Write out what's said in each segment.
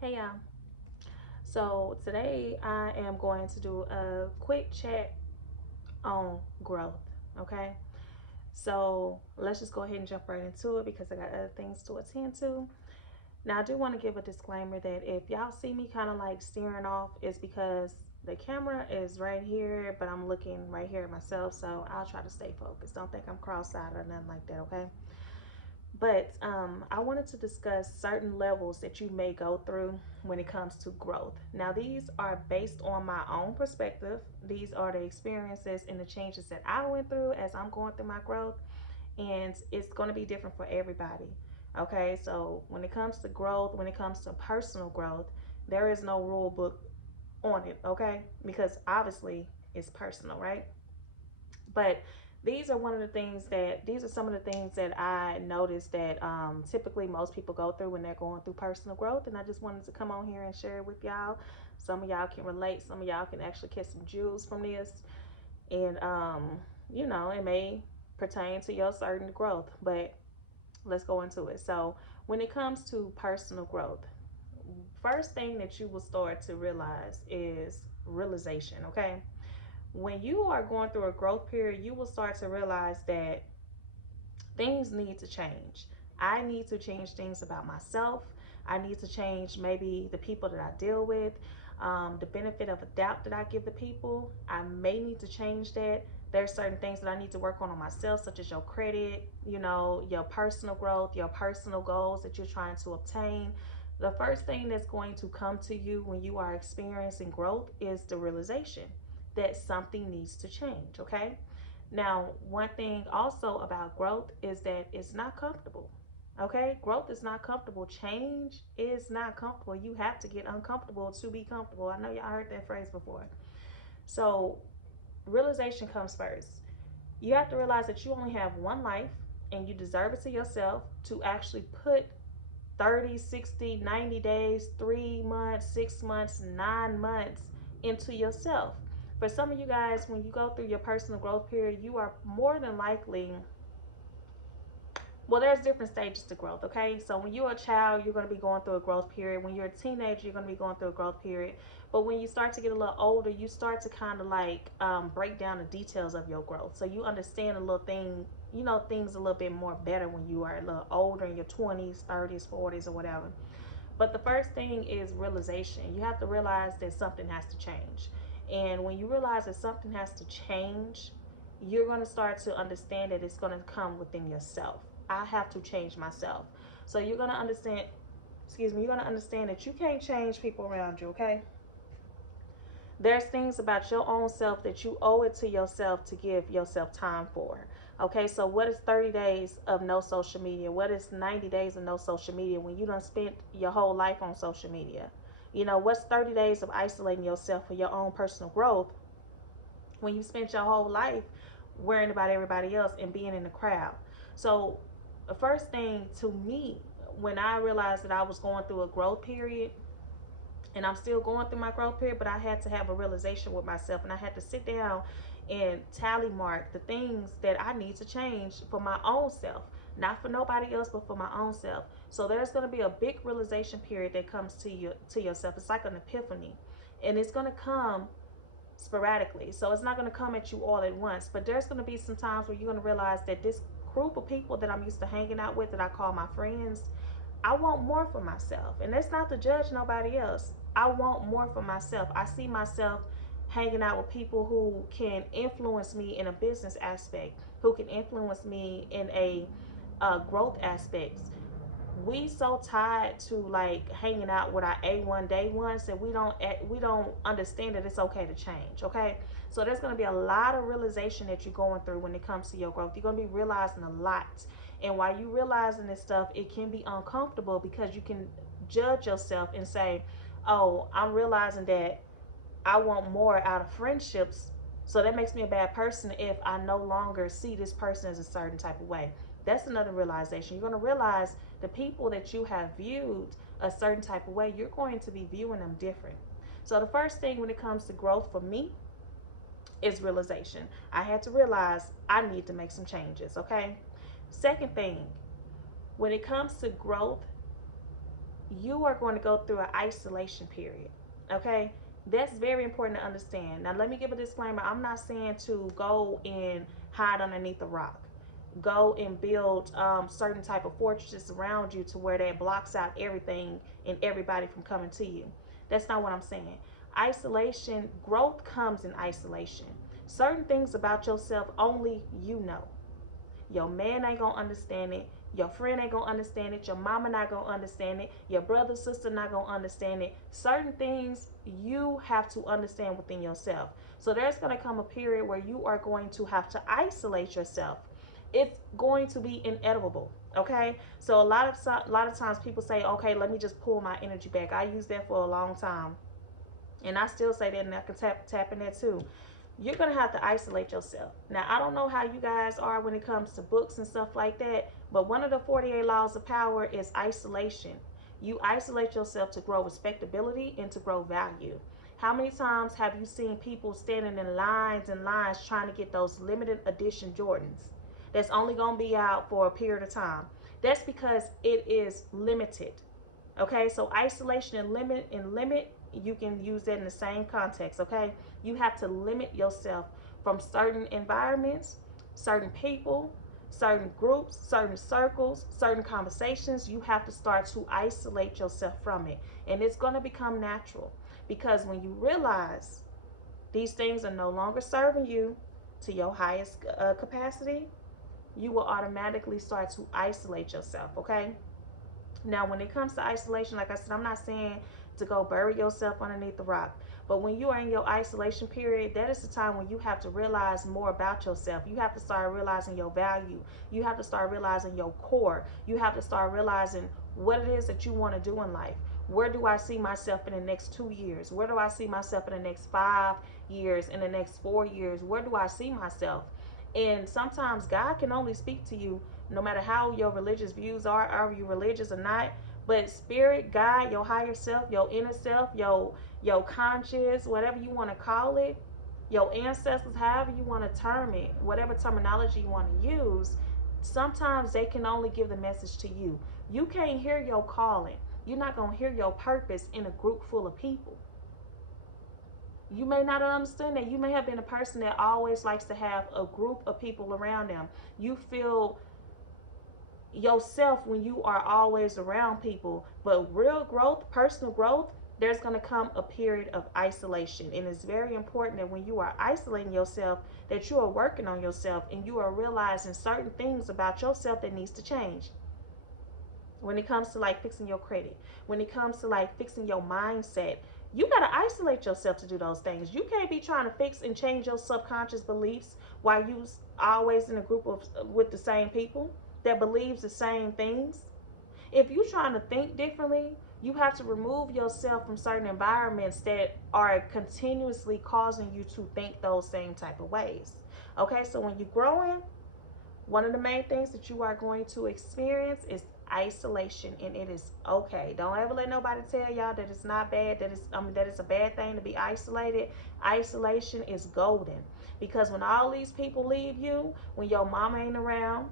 Hey y'all. So today I am going to do a quick chat on growth. Okay. So let's just go ahead and jump right into it because I got other things to attend to. Now I do want to give a disclaimer that if y'all see me kind of like steering off, it's because the camera is right here, but I'm looking right here at myself. So I'll try to stay focused. Don't think I'm cross-eyed or nothing like that. Okay. But I wanted to discuss certain levels that you may go through when it comes to growth. Now, these are based on my own perspective. These are the experiences and the changes that I went through as I'm going through my growth, and it's going to be different for everybody. Okay, so when it comes to growth, when it comes to personal growth, there is no rule book on it, okay? Because obviously it's personal, right? But these are some of the things that I noticed that typically most people go through when they're going through personal growth, and I just wanted to come on here and share it with y'all. Some of y'all can relate, some of y'all can actually catch some jewels from this, and it may pertain to your certain growth, but let's go into it. So when it comes to personal growth, first thing that you will start to realize is realization. Okay, when you are going through a growth period, you will start to realize that things need to change. I need to change things about myself. I need to change maybe the people that I deal with, the benefit of a doubt that I give the people. I may need to change that. There's certain things that I need to work on myself, such as your credit, your personal growth, your personal goals that you're trying to obtain. The first thing that's going to come to you when you are experiencing growth is the realization that something needs to change, okay? Now, one thing also about growth is that it's not comfortable. Okay? Growth is not comfortable. Change is not comfortable. You have to get uncomfortable to be comfortable. I know y'all heard that phrase before. So, realization comes first. You have to realize that you only have one life and you deserve it to yourself to actually put 30, 60, 90 days, 3 months, 6 months, 9 months into yourself. For some of you guys, when you go through your personal growth period, you are more than likely, well, there's different stages to growth, okay? So when you're a child, you're going to be going through a growth period. When you're a teenager, you're going to be going through a growth period. But when you start to get a little older, you start to kind of like break down the details of your growth. So you understand a little thing, things a little bit more better when you are a little older in your 20s, 30s, 40s, or whatever. But the first thing is realization. You have to realize that something has to change. And when you realize that something has to change, you're going to start to understand that it's going to come within yourself. I have to change myself. So you're going to understand, you're going to understand that you can't change people around you, okay? There's things about your own self that you owe it to yourself to give yourself time for. Okay, so what is 30 days of no social media? What is 90 days of no social media when you done spent your whole life on social media? What's 30 days of isolating yourself for your own personal growth when you spent your whole life worrying about everybody else and being in the crowd? So, the first thing to me, when I realized that I was going through a growth period, and I'm still going through my growth period, but I had to have a realization with myself, and I had to sit down and tally mark the things that I need to change for my own self, not for nobody else, but for my own self. So there's going to be a big realization period that comes to yourself. It's like an epiphany, and it's going to come sporadically. So it's not going to come at you all at once, but there's going to be some times where you're going to realize that this group of people that I'm used to hanging out with, that I call my friends, I want more for myself. And that's not to judge nobody else. I want more for myself. I see myself hanging out with people who can influence me in a business aspect, who can influence me in a growth aspect. We so tied to like hanging out with our A1 day ones that we don't understand that it's okay to change. Okay, so there's going to be a lot of realization that you're going through when it comes to your growth. You're going to be realizing a lot, and while you realizing this stuff, it can be uncomfortable because you can judge yourself and say, oh, I'm realizing that I want more out of friendships. So that makes me a bad person if I no longer see this person as a certain type of way. That's another realization. You're going to realize the people that you have viewed a certain type of way, you're going to be viewing them different. So the first thing when it comes to growth for me is realization. I had to realize I need to make some changes, okay? Second thing, when it comes to growth, you are going to go through an isolation period. Okay? That's very important to understand. Now, let me give a disclaimer. I'm not saying to go and hide underneath a rock. Go and build certain type of fortresses around you to where that blocks out everything and everybody from coming to you. That's not what I'm saying. Isolation, growth comes in isolation. Certain things about yourself only you know. Your man ain't gonna understand it. Your friend ain't gonna understand it. Your mama not gonna understand it. Your brother, sister not gonna understand it. Certain things you have to understand within yourself. So there's gonna come a period where you are going to have to isolate yourself. It's going to be inevitable. Okay, so a lot of times people say, okay, let me just pull my energy back. I use that for a long time, and I still say that, and I can tap in that too. You're gonna have to isolate yourself. Now, I don't know how you guys are when it comes to books and stuff like that, but one of the 48 laws of power is isolation. You isolate yourself to grow respectability and to grow value. How many times have you seen people standing in lines and lines trying to get those limited edition Jordans that's only gonna be out for a period of time? That's because it is limited. Okay, so isolation and limit, you can use that in the same context. Okay, you have to limit yourself from certain environments, certain people, certain groups, certain circles, certain conversations. You have to start to isolate yourself from it, and it's going to become natural, because when you realize these things are no longer serving you to your highest capacity, you will automatically start to isolate yourself. Okay, now, when it comes to isolation, like I said, I'm not saying to go bury yourself underneath the rock. But when you are in your isolation period, that is the time when you have to realize more about yourself. You have to start realizing your value. You have to start realizing your core. You have to start realizing what it is that you want to do in life. Where do I see myself in the next 2 years? Where do I see myself in the next 5 years, in the next 4 years? Where do I see myself? And sometimes God can only speak to you, no matter how your religious views are you religious or not. But spirit, God, your higher self, your inner self, your conscience, whatever you want to call it, your ancestors, however you want to term it, whatever terminology you want to use, sometimes they can only give the message to you. You can't hear your calling. You're not going to hear your purpose in a group full of people. You may not understand that. You may have been a person that always likes to have a group of people around them. You feel yourself when you are always around people. But real growth, personal growth, there's going to come a period of isolation. And it's very important that when you are isolating yourself, that you are working on yourself and you are realizing certain things about yourself that needs to change. When it comes to like fixing your credit, when it comes to like fixing your mindset, you got to isolate yourself to do those things. You can't be trying to fix and change your subconscious beliefs while you always in a group of with the same people that believes the same things. If you're trying to think differently, you have to remove yourself from certain environments that are continuously causing you to think those same type of ways. Okay, so when you're growing, one of the main things that you are going to experience is isolation, and it is okay. Don't ever let nobody tell y'all that it's not bad, that it's a bad thing to be isolated. Isolation is golden, because when all these people leave you, when your mama ain't around,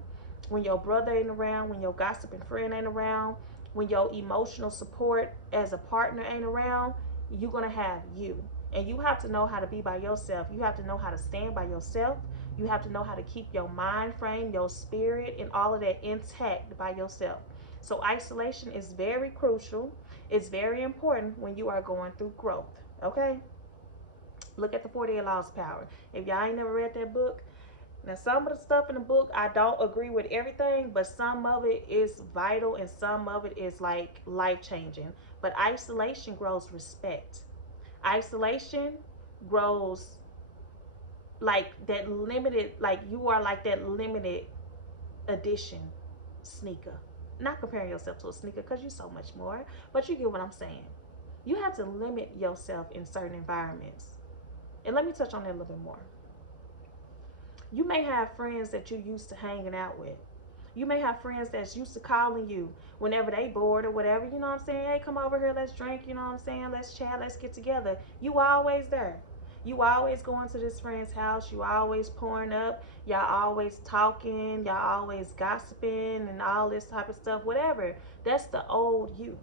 when your brother ain't around, when your gossiping friend ain't around, when your emotional support as a partner ain't around, you're gonna have you. And you have to know how to be by yourself. You have to know how to stand by yourself. You have to know how to keep your mind frame, your spirit, and all of that intact by yourself. So isolation is very crucial. It's very important when you are going through growth. Okay? Look at the 48 Laws of Power. If y'all ain't never read that book, now some of the stuff in the book, I don't agree with everything, but some of it is vital and some of it is like life changing. But isolation grows respect. Isolation grows like that limited, like you are like that limited edition sneaker. Not comparing yourself to a sneaker because you're so much more, but you get what I'm saying. You have to limit yourself in certain environments. And let me touch on that a little bit more. You may have friends that you used to hanging out with. You may have friends that's used to calling you whenever they bored or whatever. You know what I'm saying? Hey, come over here, let's drink. You know what I'm saying? Let's chat, let's get together. You always there. You always going to this friend's house. You always pouring up. Y'all always talking. Y'all always gossiping and all this type of stuff. Whatever. That's the old you.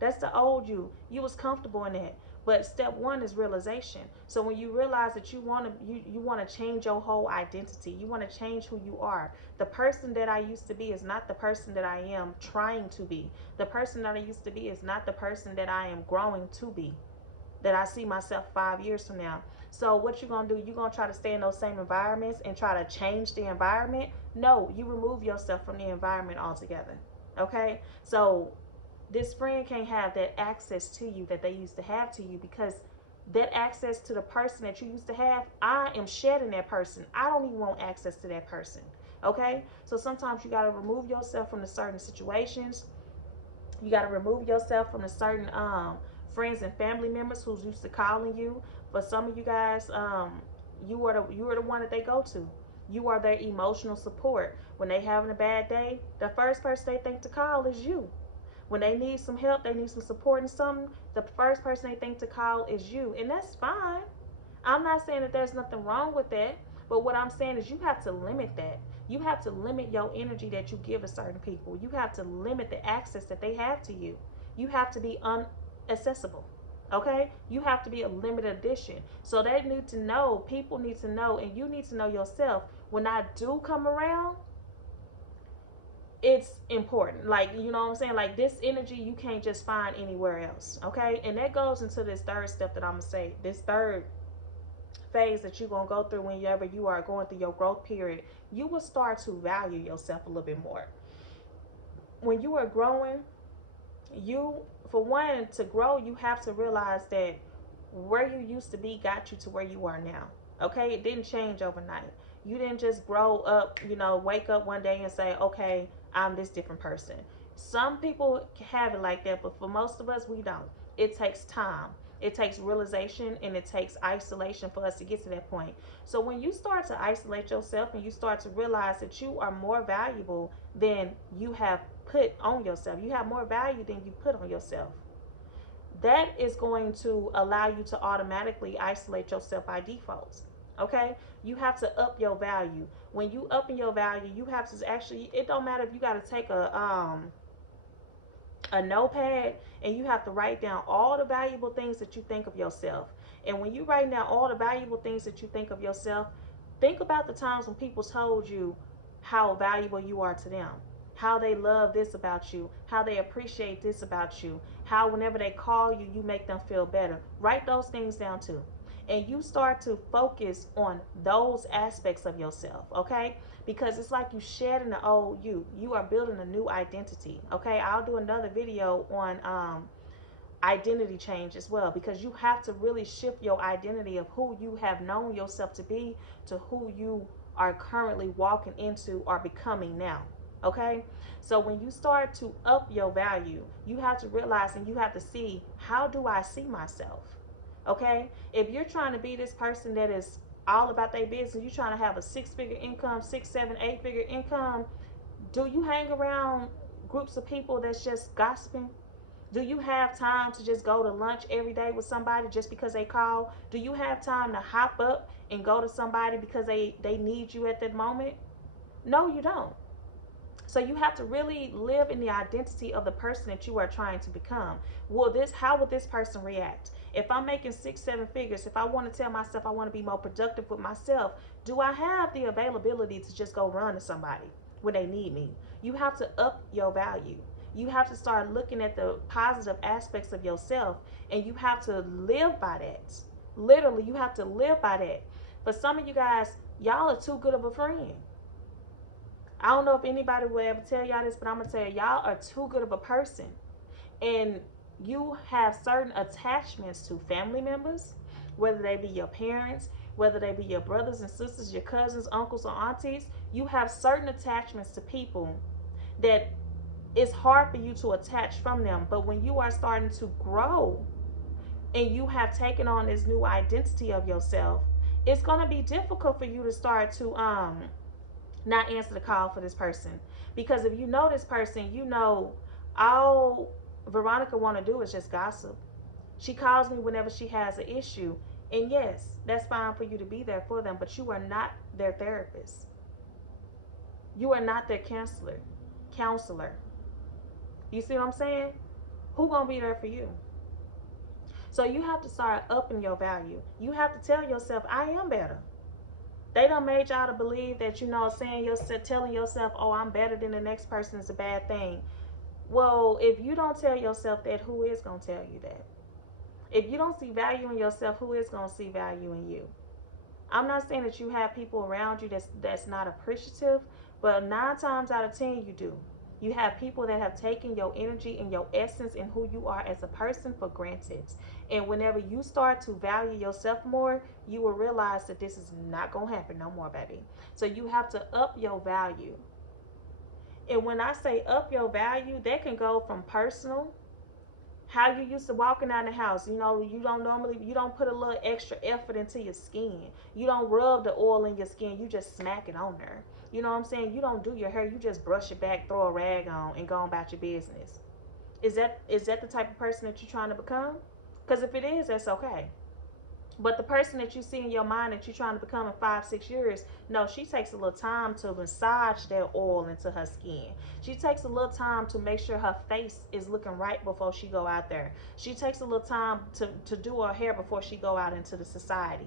That's the old you. You was comfortable in that. But step one is realization. So when you realize that you want to change your whole identity, you want to change who you are. The person that I used to be is not the person that I am trying to be. The person that I used to be is not the person that I am growing to be, that I see myself 5 years from now. So what you gonna do? You gonna try to stay in those same environments and try to change the environment? No, you remove yourself from the environment altogether. Okay? So this friend can't have that access to you that they used to have to you, because that access to the person that you used to have, I am shedding that person. I don't even want access to that person. Okay? So sometimes you gotta remove yourself from the certain situations. You got to remove yourself from a certain friends and family members who's used to calling you. For some of you guys, you are the one that they go to. You are their emotional support. When they having a bad day, the first person they think to call is you. When they need some help, they need some support in something, the first person they think to call is you. And that's fine. I'm not saying that there's nothing wrong with that, but what I'm saying is you have to limit that. You have to limit your energy that you give to certain people. You have to limit the access that they have to you. You have to be unaccessible. Okay? You have to be a limited edition. So they need to know, people need to know, and you need to know yourself. When I do come around, it's important. Like, you know what I'm saying? Like, this energy you can't just find anywhere else. Okay? And that goes into this third step that I'm going to say. This third phase that you're going to go through whenever you are going through your growth period. You will start to value yourself a little bit more. When you are growing, you, for one, to grow, you have to realize that where you used to be got you to where you are now. Okay? It didn't change overnight. You didn't just grow up, wake up one day and say, okay, I'm this different person. Some people have it like that, but for most of us, we don't. It takes time. It takes realization, and it takes isolation for us to get to that point. So when you start to isolate yourself and you start to realize that you are more valuable than you have put on yourself, you have more value than you put on yourself, that is going to allow you to automatically isolate yourself by default. Okay? You have to up your value. When you up in your value, you have to actually, it don't matter if you got to take a notepad and you have to write down all the valuable things that you think of yourself. And when you write down all the valuable things that you think of yourself, think about the times when people told you how valuable you are to them, how they love this about you, how they appreciate this about you, how whenever they call you, you make them feel better. Write those things down too. And you start to focus on those aspects of yourself, okay? Because it's like you shedding the old you. You are building a new identity, okay? I'll do another video on identity change as well, because you have to really shift your identity of who you have known yourself to be to who you are currently walking into or becoming now. Okay? So when you start to up your value, you have to realize and you have to see, how do I see myself? Okay? If you're trying to be this person that is all about their business, you're trying to have a 6-figure income, 6, 7, 8-figure income, do you hang around groups of people that's just gossiping? Do you have time to just go to lunch every day with somebody just because they call? Do you have time to hop up and go to somebody because they need you at that moment? No, you don't. So you have to really live in the identity of the person that you are trying to become. How will this person react? If I'm making 6, 7 figures, if I want to tell myself I want to be more productive with myself, do I have the availability to just go run to somebody when they need me? You have to up your value. You have to start looking at the positive aspects of yourself, and you have to live by that. Literally, you have to live by that. For some of you guys, y'all are too good of a friend. I don't know if anybody will ever tell y'all this, but I'm gonna tell you, y'all are too good of a person. And you have certain attachments to family members, whether they be your parents, whether they be your brothers and sisters, your cousins, uncles, or aunties. You have certain attachments to people that it's hard for you to attach from them. But when you are starting to grow and you have taken on this new identity of yourself, it's going to be difficult for you to start to not answer the call for this person. Because if you know this person, you know all Veronica want to do is just gossip. She calls me whenever she has an issue. And yes, that's fine for you to be there for them, but you are not their therapist. You are not their counselor. You see what I'm saying? Who gonna be there for you? So you have to start upping your value. You have to tell yourself, I am better. They done made y'all to believe that, saying yourself, telling yourself, oh, I'm better than the next person is a bad thing. Well, if you don't tell yourself that, who is gonna tell you that? If you don't see value in yourself, who is gonna see value in you? I'm not saying that you have people around you that's not appreciative, but 9 times out of 10 you do. You have people that have taken your energy and your essence and who you are as a person for granted. And whenever you start to value yourself more, you will realize that this is not gonna happen no more, baby. So you have to up your value. And when I say up your value, that can go from personal, how you used to walking out the house. You don't put a little extra effort into your skin. You don't rub the oil in your skin, you just smack it on there. You know what I'm saying? You don't do your hair, you just brush it back, throw a rag on, and go on about your business. Is that the type of person that you're trying to become? Because if it is, that's okay. But the person that you see in your mind that you're trying to become in 5, 6 years, no, she takes a little time to massage that oil into her skin. She takes a little time to make sure her face is looking right before she go out there. She takes a little time to do her hair before she go out into the society,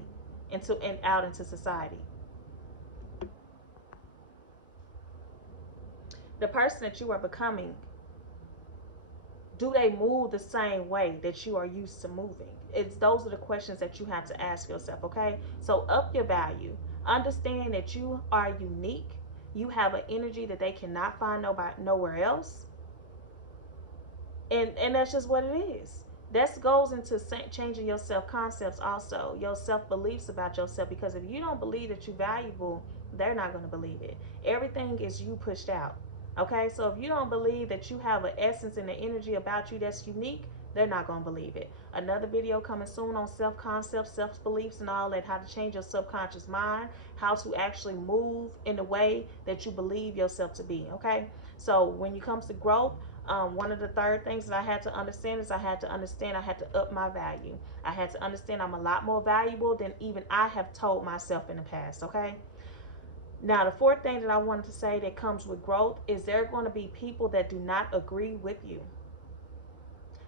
and out into society. The person that you are becoming, do they move the same way that you are used to moving? Those are the questions that you have to ask yourself. Okay, so up your value. Understand that you are unique. You have an energy that they cannot find nowhere else, and that's just what it is. That goes into changing your self concepts, also your self beliefs about yourself. Because if you don't believe that you're valuable, they're not going to believe it. Everything is you pushed out. Okay, so if you don't believe that you have an essence and an energy about you that's unique, they're not going to believe it. Another video coming soon on self concepts, self beliefs, and all that, how to change your subconscious mind, how to actually move in the way that you believe yourself to be. Okay, so when it comes to growth, one of the third things that I had to understand is I had to up my value. I had to understand I'm a lot more valuable than even I have told myself in the past. Okay, now, the fourth thing that I wanted to say that comes with growth is there are going to be people that do not agree with you.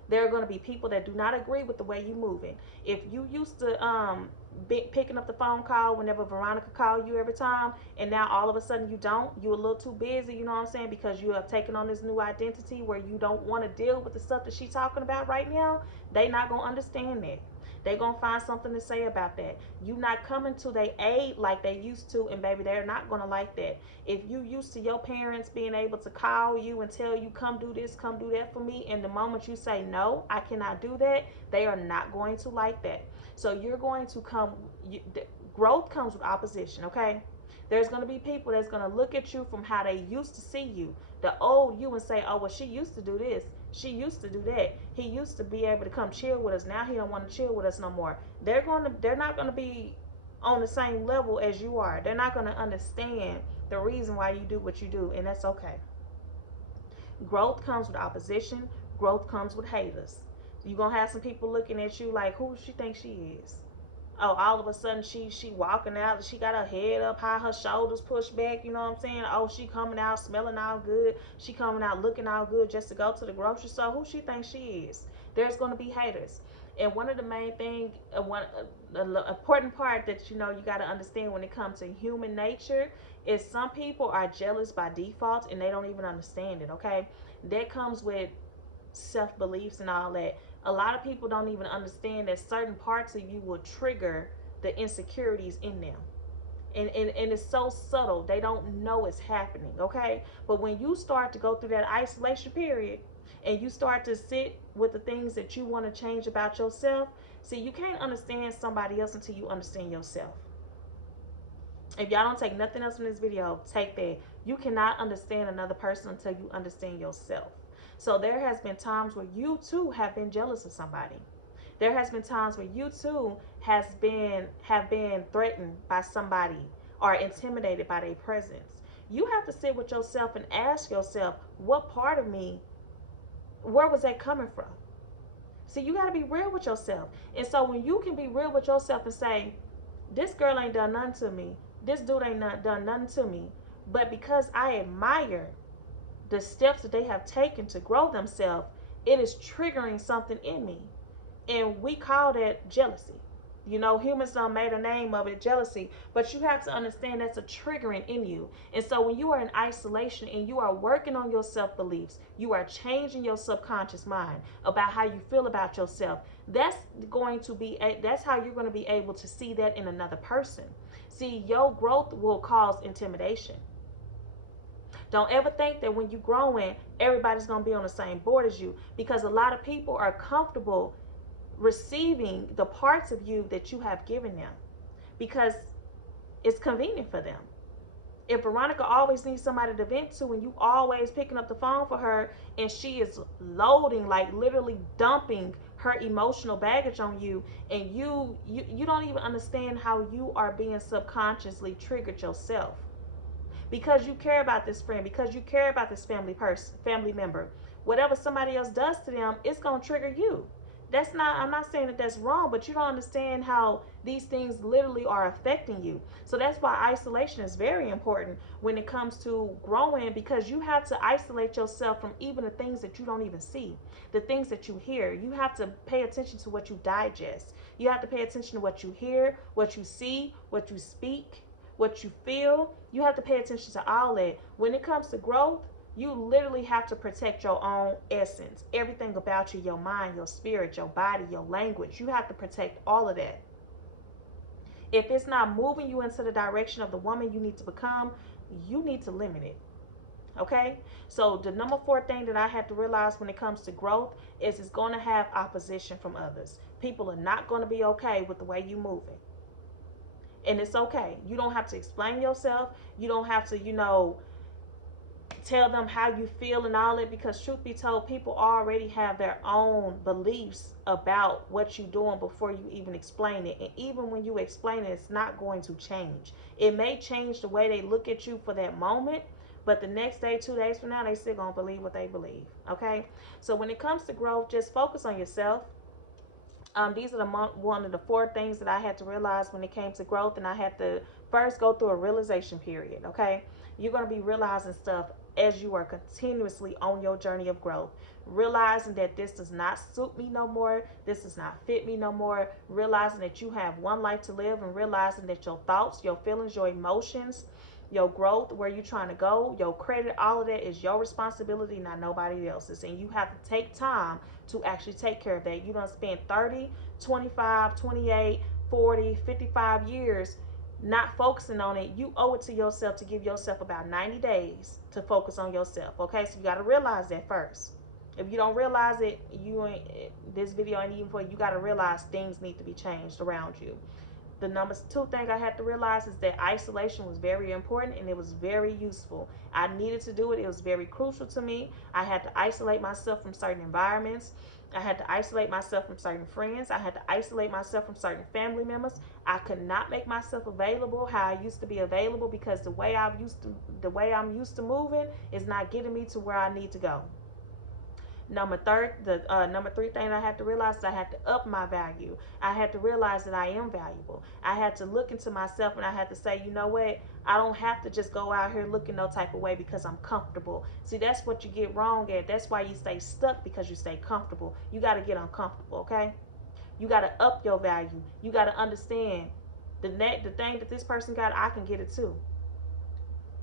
There are going to be people that do not agree with the way you're moving. If you used to be picking up the phone call whenever Veronica called you every time, and now all of a sudden you don't, you're a little too busy, you know what I'm saying, because you have taken on this new identity where you don't want to deal with the stuff that she's talking about right now, they not going to understand that. They gonna find something to say about that. You not coming to their aid like they used to, and baby, they're not gonna like that. If you used to your parents being able to call you and tell you, come do this, come do that for me, and the moment you say no, I cannot do that, they are not going to like that. So you're going to growth comes with opposition. Okay, there's going to be people that's going to look at you from how they used to see you, the old you, and say, oh, well, she used to do this, she used to do that, he used to be able to come chill with us, now he don't want to chill with us no more. They're not going to be on the same level as you are. They're not going to understand the reason why you do what you do, and that's okay. Growth comes with opposition. Growth comes with haters. You're going to have some people looking at you like, who she thinks she is? Oh, all of a sudden she walking out, she got her head up high, her shoulders pushed back, you know what I'm saying? Oh, she coming out smelling all good, she coming out looking all good just to go to the grocery store. Who she thinks she is? There's going to be haters. And one of the main thing, important part that you got to understand when it comes to human nature is some people are jealous by default and they don't even understand it. Okay, that comes with self beliefs and all that. A lot of people don't even understand that certain parts of you will trigger the insecurities in them. And it's so subtle, they don't know it's happening. Okay, but when you start to go through that isolation period and you start to sit with the things that you want to change about yourself, see, you can't understand somebody else until you understand yourself. If y'all don't take nothing else from this video, take that. You cannot understand another person until you understand yourself. So there has been times where you too have been jealous of somebody. There has been times where you too have been threatened by somebody or intimidated by their presence. You have to sit with yourself and ask yourself, what part of me, where was that coming from? See, you got to be real with yourself. And so when you can be real with yourself and say, this girl ain't done nothing to me, this dude ain't done nothing to me, but because I admire the steps that they have taken to grow themselves, it is triggering something in me. And we call that jealousy. You know, humans done made a name of it, jealousy. But you have to understand that's a triggering in you. And so when you are in isolation and you are working on your self beliefs, you are changing your subconscious mind about how you feel about yourself. That's going to be that's how you're going to be able to see that in another person. See, your growth will cause intimidation. Don't ever think that when you're growing, everybody's going to be on the same board as you, because a lot of people are comfortable receiving the parts of you that you have given them because it's convenient for them. If Veronica always needs somebody to vent to and you always picking up the phone for her and she is loading, like literally dumping her emotional baggage on you, and you don't even understand how you are being subconsciously triggered yourself because you care about this friend, because you care about this family member. Whatever somebody else does to them, it's going to trigger you. That's not, I'm not saying that that's wrong, but you don't understand how these things literally are affecting you. So that's why isolation is very important when it comes to growing, because you have to isolate yourself from even the things that you don't even see, the things that you hear. You have to pay attention to what you digest. You have to pay attention to what you hear, what you see, what you speak, what you feel. You have to pay attention to all that. When it comes to growth, you literally have to protect your own essence. Everything about you, your mind, your spirit, your body, your language. You have to protect all of that. If it's not moving you into the direction of the woman you need to become, you need to limit it. Okay? So the number 4 thing that I had to realize when it comes to growth is it's going to have opposition from others. People are not going to be okay with the way you're moving. And it's okay. You don't have to explain yourself. You don't have to, tell them how you feel and all that, because truth be told, people already have their own beliefs about what you're doing before you even explain it. And even when you explain it, it's not going to change. It may change the way they look at you for that moment, but the next day, 2 days from now, they still gonna believe what they believe. Okay? So when it comes to growth, just focus on yourself. These are one of the 4 things that I had to realize when it came to growth, and I had to first go through a realization period. Okay, you're going to be realizing stuff as you are continuously on your journey of growth, realizing that this does not suit me no more, this does not fit me no more, realizing that you have one life to live, and realizing that your thoughts, your feelings, your emotions, your growth, where you're trying to go, your credit, all of that is your responsibility, not nobody else's. And you have to take time to actually take care of that. You don't spend 30, 25, 28, 40, 55 years not focusing on it. You owe it to yourself to give yourself about 90 days to focus on yourself. Okay, so you got to realize that first. If you don't realize it, this video ain't even for you. You got to realize things need to be changed around you. The number 2 thing I had to realize is that isolation was very important and it was very useful. I needed to do it. It was very crucial to me. I had to isolate myself from certain environments. I had to isolate myself from certain friends. I had to isolate myself from certain family members. I could not make myself available how I used to be available, because the way I'm used to moving is not getting me to where I need to go. Number 3 thing I had to realize is I had to up my value. I had to realize that I am valuable. I had to look into myself and I had to say, you know what? I don't have to just go out here looking no type of way because I'm comfortable. See, that's what you get wrong at. That's why you stay stuck, because you stay comfortable. You got to get uncomfortable, okay? You got to up your value. You got to understand the thing that this person got, I can get it too.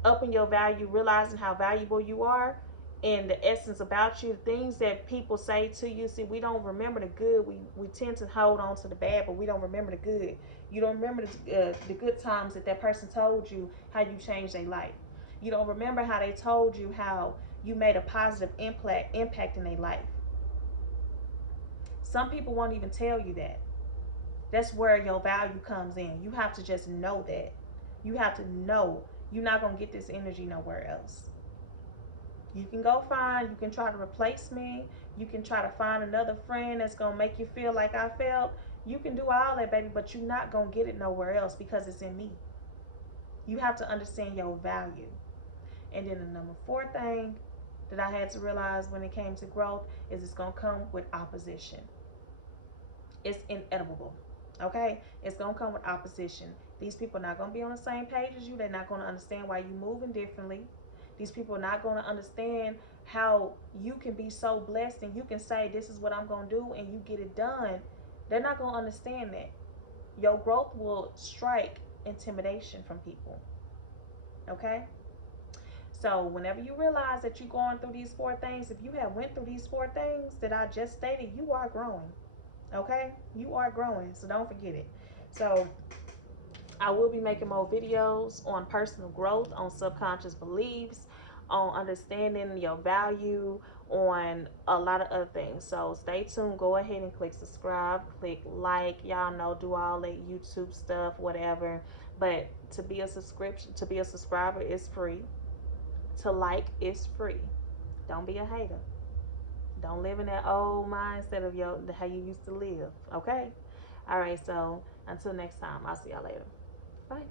Upping your value, realizing how valuable you are, and the essence about you, the things that people say to you. See, we don't remember the good. We tend to hold on to the bad, but we don't remember the good. You don't remember the good times that person told you how you changed their life. You don't remember how they told you how you made a positive impact in their life. Some people won't even tell you that. That's where your value comes in. You have to just know that. You have to know you're not going to get this energy nowhere else. You can you can try to replace me. You can try to find another friend that's going to make you feel like I felt. You can do all that, baby, but you're not going to get it nowhere else because it's in me. You have to understand your value. And then the number 4 thing that I had to realize when it came to growth is it's going to come with opposition. It's inevitable. Okay? It's going to come with opposition. These people are not going to be on the same page as you. They're not going to understand why you're moving differently. These people are not going to understand how you can be so blessed and you can say, this is what I'm going to do, and you get it done. They're not going to understand that. Your growth will strike intimidation from people. Okay? So whenever you realize that you're going through these 4 things, if you have went through these 4 things that I just stated, you are growing. Okay? You are growing. So don't forget it. So I will be making more videos on personal growth, on subconscious beliefs, on understanding your value, on a lot of other things. So stay tuned. Go ahead and click subscribe, click like. Y'all know, do all that YouTube stuff, whatever. But to be a subscriber is free. To like is free. Don't be a hater. Don't live in that old mindset of how you used to live. Okay? All right, so until next time, I'll see y'all later. Bye.